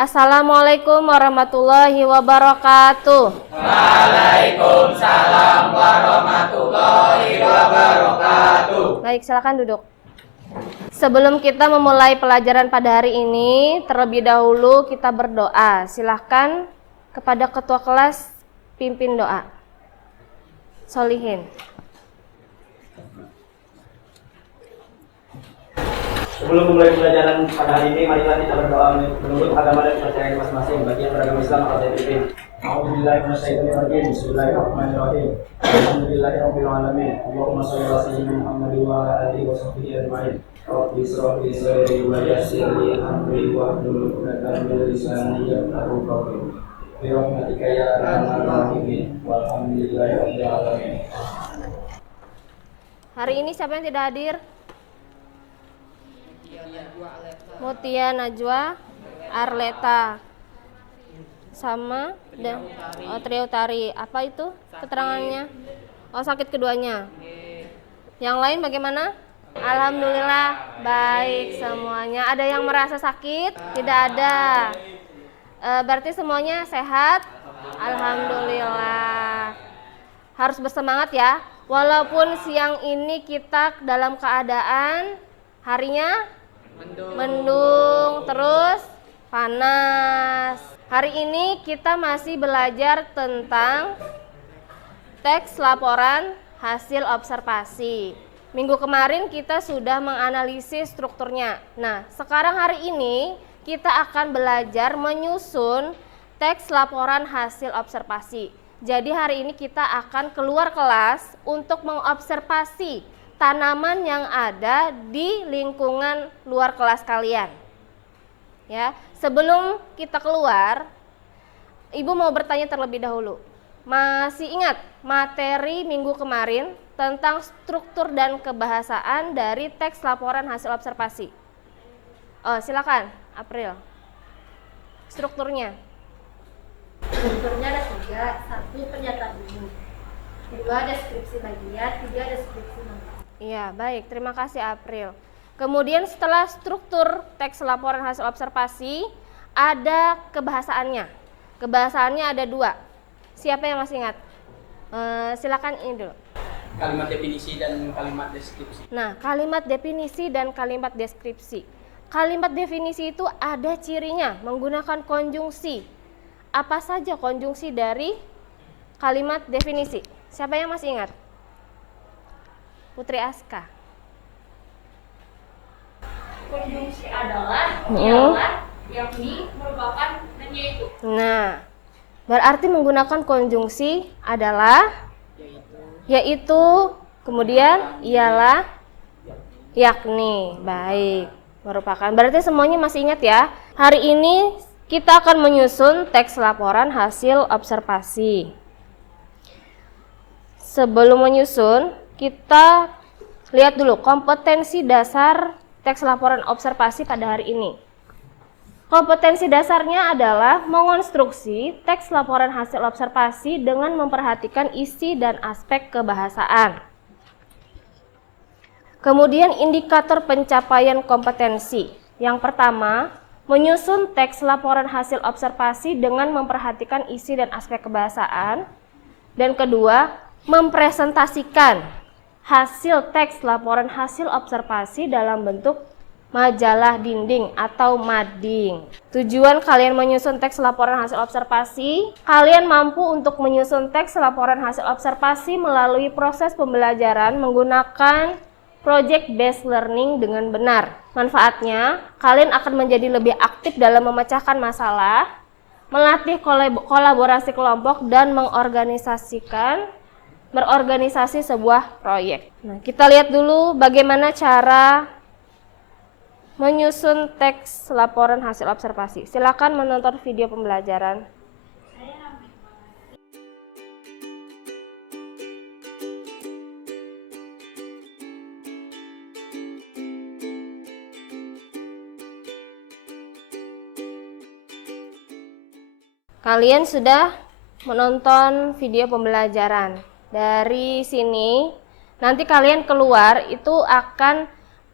Assalamualaikum warahmatullahi wabarakatuh. Waalaikumsalam warahmatullahi wabarakatuh. Baik, silakan duduk. Sebelum kita memulai pelajaran pada hari ini, terlebih dahulu kita berdoa. Silahkan kepada ketua kelas pimpin doa. Solihin. Sebelum memulai pelajaran pada hari ini, marilah kita berdoa menurut agama dan kepercayaan masing-masing. Bagi yang beragama Islam atau Muslim, A'udzubillahi minasyaitonirrajim. Bismillahirrahmanirrahim. Alhamdulillahirabbil alamin. Allahumma shalli ala sayyidina Muhammadin wa ala alihi wa sahbihi ajma'in. Rabbi shrah li sadri wa yassir li amri wahlul 'uqdatam min lisani yafqahu qawli. Bi rahmatika ya arhamar rahimin. Walhamdulillahirabbil alamin. Hari ini siapa yang tidak hadir? Mutia Najwa Arleta sama dan Triutari. Apa itu keterangannya? Oh, sakit keduanya. Yang lain bagaimana? Alhamdulillah baik semuanya. Ada yang merasa sakit? Tidak ada. Berarti semuanya sehat? Alhamdulillah. Harus bersemangat ya. Walaupun siang ini kita dalam keadaan harinya mendung, terus panas. Hari ini kita masih belajar tentang teks laporan hasil observasi. Minggu kemarin kita sudah menganalisis strukturnya. Nah, sekarang hari ini kita akan belajar menyusun teks laporan hasil observasi. Jadi hari ini kita akan keluar kelas untuk mengobservasi tanaman yang ada di lingkungan luar kelas kalian. Ya, sebelum kita keluar, Ibu mau bertanya terlebih dahulu. Masih ingat materi minggu kemarin tentang struktur dan kebahasaan dari teks laporan hasil observasi? Oh, silakan, April. Strukturnya. Strukturnya ada 3, 1 pernyataan umum, 2 deskripsi bagian, 3 deskripsi manfaat. Iya, baik. Terima kasih, April. Kemudian setelah struktur teks laporan hasil observasi, ada kebahasaannya. Kebahasaannya ada 2. Siapa yang masih ingat? Silakan ini dulu. Kalimat definisi dan kalimat deskripsi. Nah, kalimat definisi dan kalimat deskripsi. Kalimat definisi itu ada cirinya, menggunakan konjungsi. Apa saja konjungsi dari kalimat definisi? Siapa yang masih ingat? Putri Aska. Konjungsi adalah, ialah, yakni, merupakan, dan yaitu. Nah, berarti menggunakan konjungsi adalah, yaitu, kemudian ialah, yakni. Baik, merupakan. Berarti semuanya masih ingat ya. Hari ini kita akan menyusun teks laporan hasil observasi. Sebelum menyusun, kita lihat dulu kompetensi dasar teks laporan observasi pada hari ini. Kompetensi dasarnya adalah mengonstruksi teks laporan hasil observasi dengan memperhatikan isi dan aspek kebahasaan. Kemudian indikator pencapaian kompetensi. Yang pertama, menyusun teks laporan hasil observasi dengan memperhatikan isi dan aspek kebahasaan. Dan kedua, mempresentasikan hasil teks laporan hasil observasi dalam bentuk majalah dinding atau mading. Tujuan kalian menyusun teks laporan hasil observasi, kalian mampu untuk menyusun teks laporan hasil observasi melalui proses pembelajaran menggunakan project based learning dengan benar. Manfaatnya, kalian akan menjadi lebih aktif dalam memecahkan masalah, melatih kolaborasi kelompok dan berorganisasi sebuah proyek. Nah, kita lihat dulu bagaimana cara menyusun teks laporan hasil observasi. Silakan menonton video pembelajaran. Kalian sudah menonton video pembelajaran. Dari sini nanti kalian keluar itu akan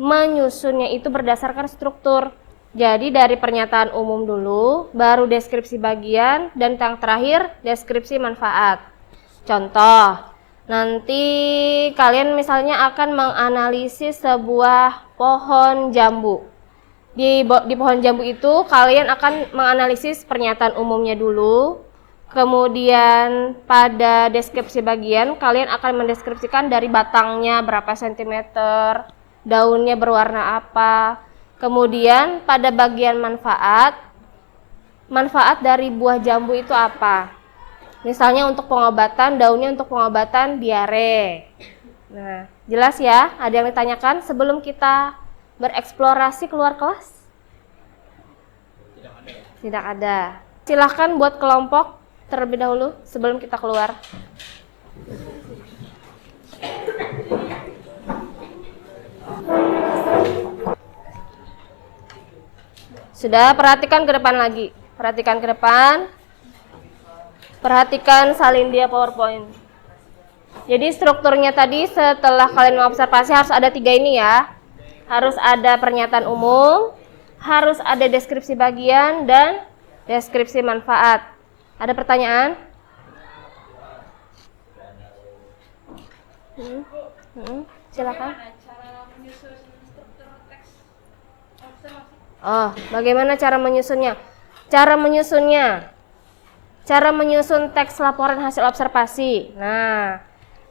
menyusunnya itu berdasarkan struktur. Jadi dari pernyataan umum dulu, baru deskripsi bagian, dan yang terakhir deskripsi manfaat. Contoh, nanti kalian misalnya akan menganalisis sebuah pohon jambu. Di pohon jambu itu kalian akan menganalisis pernyataan umumnya dulu, kemudian pada deskripsi bagian kalian akan mendeskripsikan dari batangnya berapa sentimeter, daunnya berwarna apa. Kemudian pada bagian manfaat dari buah jambu itu apa? Misalnya untuk pengobatan, daunnya untuk pengobatan diare. Nah, jelas ya? Ada yang ditanyakan sebelum kita bereksplorasi keluar kelas? Tidak ada. Silahkan buat kelompok terlebih dahulu sebelum kita keluar. Sudah, perhatikan ke depan lagi. Perhatikan ke depan. Perhatikan salin dia PowerPoint. Jadi strukturnya tadi setelah kalian mengobservasi harus ada 3 ini ya. Harus ada pernyataan umum, harus ada deskripsi bagian, dan deskripsi manfaat. Ada pertanyaan? Silakan. Oh, bagaimana cara menyusunnya? Cara menyusun teks laporan hasil observasi. Nah,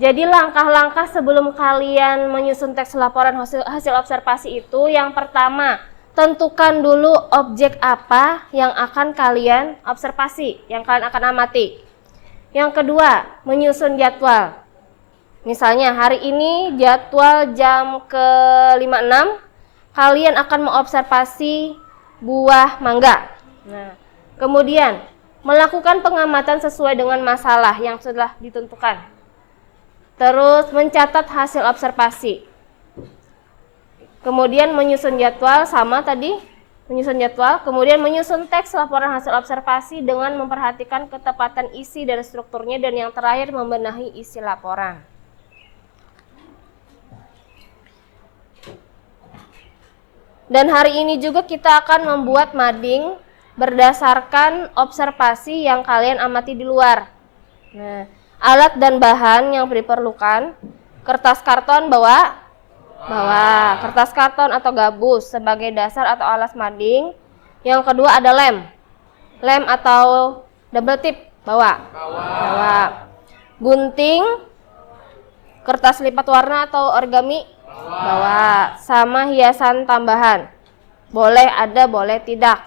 jadi langkah-langkah sebelum kalian menyusun teks laporan hasil observasi itu, yang pertama, tentukan dulu objek apa yang akan kalian observasi, yang kalian akan amati. Yang kedua, menyusun jadwal. Misalnya hari ini jadwal jam ke-56, kalian akan mengobservasi buah mangga. Nah, kemudian melakukan pengamatan sesuai dengan masalah yang sudah ditentukan. Terus mencatat hasil observasi. Kemudian menyusun jadwal, sama tadi, menyusun jadwal. Kemudian menyusun teks laporan hasil observasi dengan memperhatikan ketepatan isi dan strukturnya. Dan yang terakhir membenahi isi laporan. Dan hari ini juga kita akan membuat mading berdasarkan observasi yang kalian amati di luar. Nah, alat dan bahan yang diperlukan, kertas karton bawa kertas karton atau gabus sebagai dasar atau alas mading. Yang kedua ada lem atau double tip bawa. Gunting, kertas lipat warna atau origami bawa, sama hiasan tambahan. Boleh ada, boleh tidak.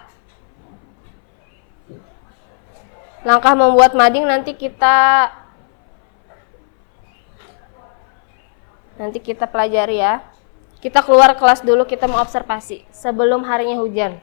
Langkah membuat mading nanti kita pelajari ya. Kita keluar kelas dulu, kita mau observasi sebelum harinya hujan.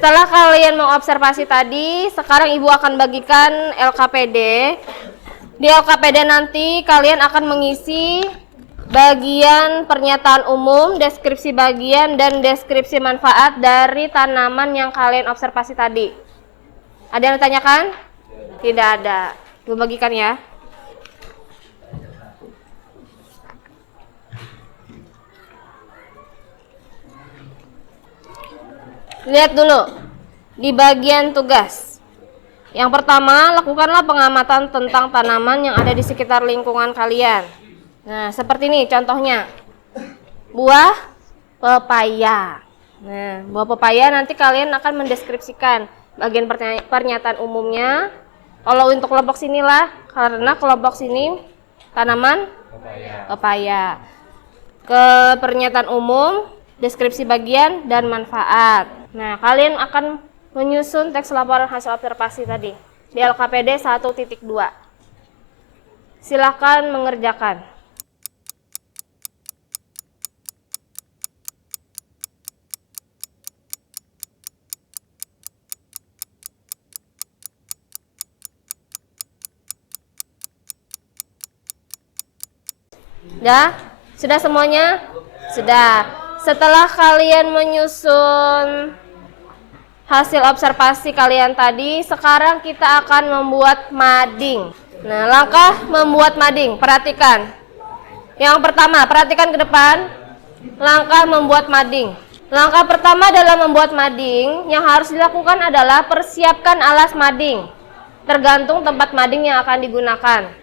Setelah kalian mengobservasi tadi, sekarang Ibu akan bagikan LKPD. Di LKPD nanti kalian akan mengisi bagian pernyataan umum, deskripsi bagian, dan deskripsi manfaat dari tanaman yang kalian observasi tadi. Ada yang ditanyakan? Tidak ada. Ibu bagikan ya. Lihat dulu di bagian tugas. Yang pertama, lakukanlah pengamatan tentang tanaman yang ada di sekitar lingkungan kalian. Nah, seperti ini contohnya. Buah pepaya. Nah, buah pepaya nanti kalian akan mendeskripsikan bagian pernyataan umumnya. Kalau untuk kelompok sinilah, karena kelompok sini tanaman pepaya. Ke pernyataan umum, deskripsi bagian, dan manfaat. Nah, kalian akan menyusun teks laporan hasil observasi tadi di LKPD 1.2. Silakan mengerjakan. Ya, sudah semuanya? Sudah. Setelah kalian menyusun hasil observasi kalian tadi, sekarang kita akan membuat mading. Nah, langkah membuat mading, perhatikan. Yang pertama, perhatikan ke depan. Langkah membuat mading. Langkah pertama dalam membuat mading, yang harus dilakukan adalah persiapkan alas mading, tergantung tempat mading yang akan digunakan.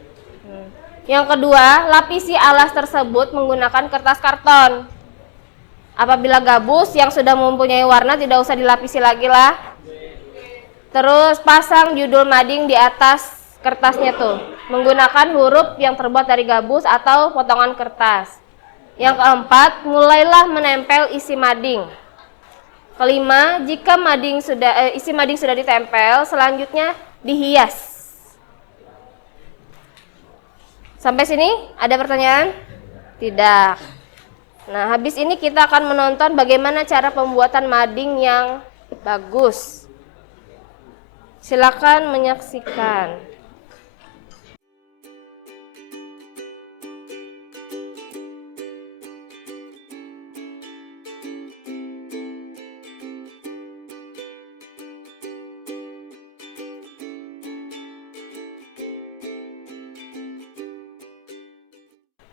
Yang kedua, lapisi alas tersebut menggunakan kertas karton. Apabila gabus yang sudah mempunyai warna tidak usah dilapisi lagi lah. Terus pasang judul mading di atas kertasnya tuh, menggunakan huruf yang terbuat dari gabus atau potongan kertas. Yang keempat, mulailah menempel isi mading. Kelima, jika isi mading sudah ditempel, selanjutnya dihias. Sampai sini ada pertanyaan? Tidak. Nah, habis ini kita akan menonton bagaimana cara pembuatan mading yang bagus. Silakan menyaksikan.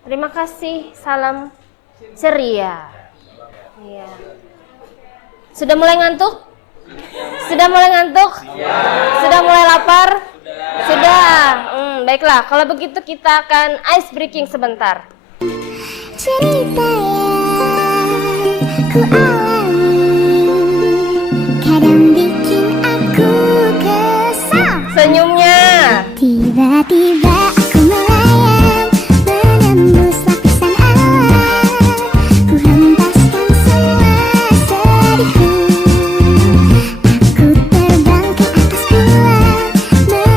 Terima kasih, salam ceria. Iya. Sudah mulai ngantuk? Sudah mulai ngantuk? Sudah mulai lapar? Sudah. Baiklah, kalau begitu kita akan ice breaking sebentar. Cerita yang ku alami kadang bikin aku kesal. Senyumnya. Tiba-tiba aku melayang menembus lapisan awan. Ku hempaskan semua sedihku. Aku terbang ke atas bulan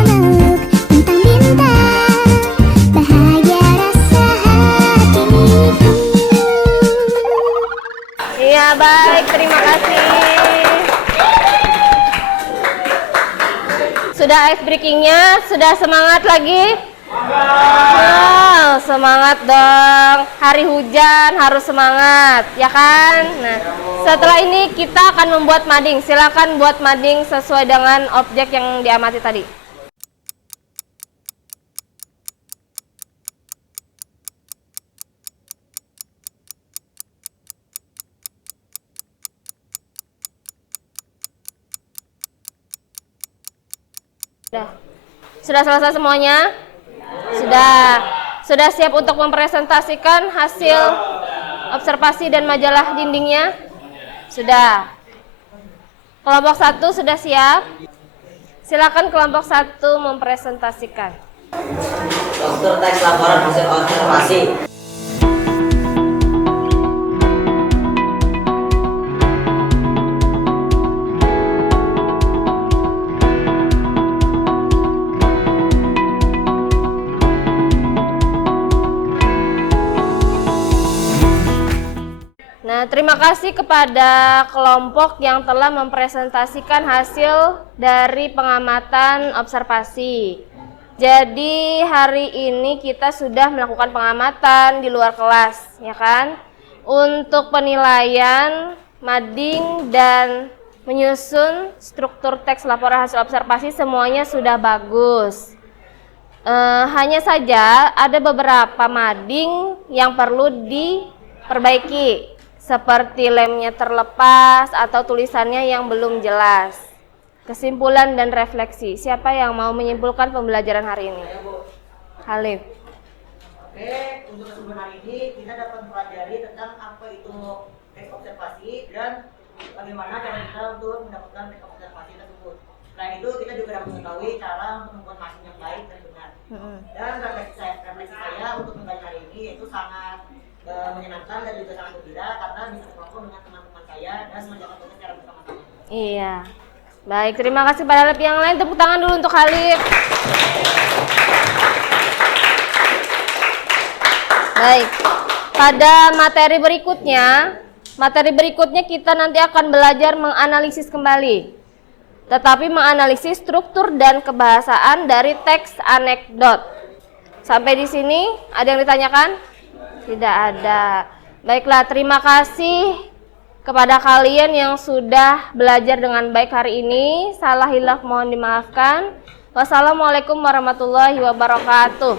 memeluk bintang-bintang. Bahagia rasa hatiku. Iya, baik, terima kasih. Sudah ice breakingnya, sudah semangat lagi? Wow, semangat dong. Hari hujan harus semangat, ya kan? Nah, setelah ini kita akan membuat mading. Silakan buat mading sesuai dengan objek yang diamati tadi. Sudah selesai semuanya? Sudah siap untuk mempresentasikan hasil observasi dan majalah dindingnya? Sudah. Kelompok 1 sudah siap? Silakan kelompok 1 mempresentasikan. Struktur teks laporan hasil observasi. Nah, terima kasih kepada kelompok yang telah mempresentasikan hasil dari pengamatan observasi. Jadi hari ini kita sudah melakukan pengamatan di luar kelas, ya kan? Untuk penilaian, mading, dan menyusun struktur teks laporan hasil observasi semuanya sudah bagus. Hanya saja ada beberapa mading yang perlu diperbaiki, seperti lemnya terlepas atau tulisannya yang belum jelas. Kesimpulan dan refleksi. Siapa yang mau menyimpulkan pembelajaran hari ini? Halif. Oke, untuk kesempatan hari ini kita dapat mempelajari tentang apa itu teks observasi dan bagaimana cara kita untuk mendapatkan teks observasi tersebut. Selain itu, kita juga dapat mengetahui cara untuk membuat masing yang baik dan benar. Dan refleksi saya untuk pembelajaran hari ini itu sangat menyenangkan dan juga sangat gembira karena bisa berkelompok dengan teman-teman saya dan menjalankan tugas secara bersama-sama. Iya. Baik, terima kasih pada Halif. Yang lain tepuk tangan dulu untuk Halif. Baik. Pada materi berikutnya kita nanti akan belajar menganalisis kembali. Tetapi menganalisis struktur dan kebahasaan dari teks anekdot. Sampai di sini ada yang ditanyakan? Tidak ada. Baiklah, terima kasih kepada kalian yang sudah belajar dengan baik hari ini. Salah hilaf mohon dimaafkan. Wassalamualaikum warahmatullahi wabarakatuh.